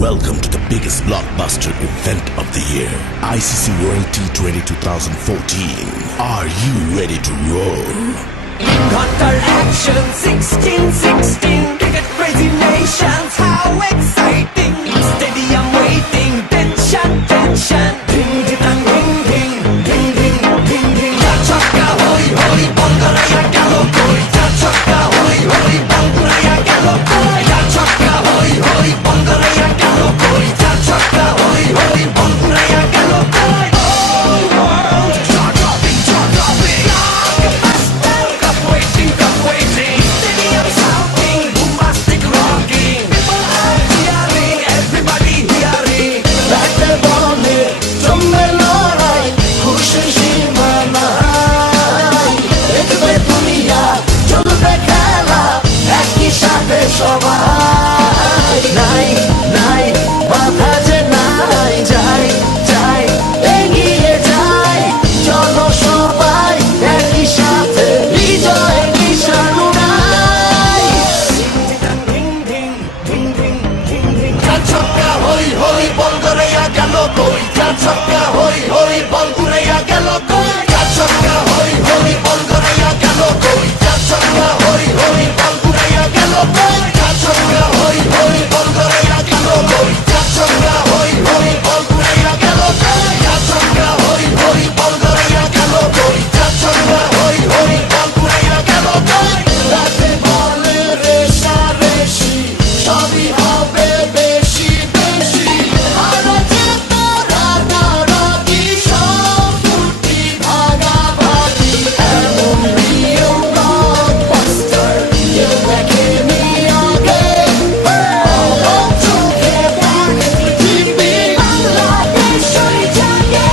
Welcome to the biggest blockbuster event of the year, ICC World T20 2014. Are you ready to roll? Counter action 16-16, cricket crazy nations, how exciting! Stadium waiting, tension, tension. Ding ding ding ding ding ding ding ding. Ja chakka hoi hoi, Bangaraya galo koi. Ja chakka hoi hoi, Bangaraya galo koi. Ja chakka hoi hoi, Bangaraya galo koi. Ja chakka hoi hoi, Bangaraya galo koi. All world jaw-dropping, jaw-dropping. Blockbuster, cup waiting, cup waiting. Stadium shouting, bombastic rocking. People are cheering, everybody hearing. ব্যাটে বলে জমে লড়াই, খুশির সীমা নাই। দেখবে দুনিয়া, চলবে খেলা, একই সাথে সবাই। নাই নাই বাধা যে নাই, যাই যাই এগিয়ে যাই। চলো সবাই একই সাথে, বিজয় নিশানু নাই। Ding ding ding ding ding ding. Ja chakka hoi hoi, Bangaraya galo koi. Ja chakka hoi hoi, Bangaraya galo koi. Ja chakka hoi hoi, Bangaraya galo koi. Ja chakka hoi hoi, Bangaraya galo koi. Ja chakka hoi hoi, Bangaraya galo koi. Ja chakka hoi hoi, Bangaraya galo koi. Ja chakka hoi hoi, Bangaraya galo koi. Ja chakka hoi hoi, Bangaraya galo koi. রাতে বলে রেশারেশি, সবই হবে বেশি বেশি। হারা যেতো রাগারাগি, সব ফুটি ভাগাভাগি। এমন নিয়ম blockbuster, কেউ দেখেনি আগে। অবাক চোখে দেখে পৃথিবী, বাংলাদেশ হয়ে জাগে।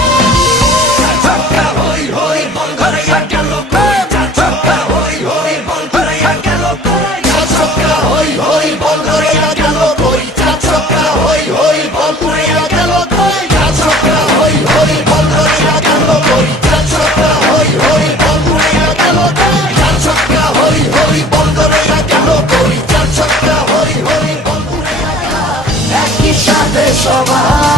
Ja chakka hoi hoi, Bangaraya galo koi. Ja chakka hoi hoi, Bangaraya galo koi. Ja chakka hoi hoi, Bangaraya galo koi. Ja chakka hoi hoi, Bangaraya galo koi. Ja chakka hoi hoi, Bangaraya galo koi. Ja chakka hoi hoi, Bangaraya galo koi. Ja chakka hoi hoi, Bangaraya galo koi. Ja chakka hoi hoi, Bangaraya galo koi। একই সাথে সবাই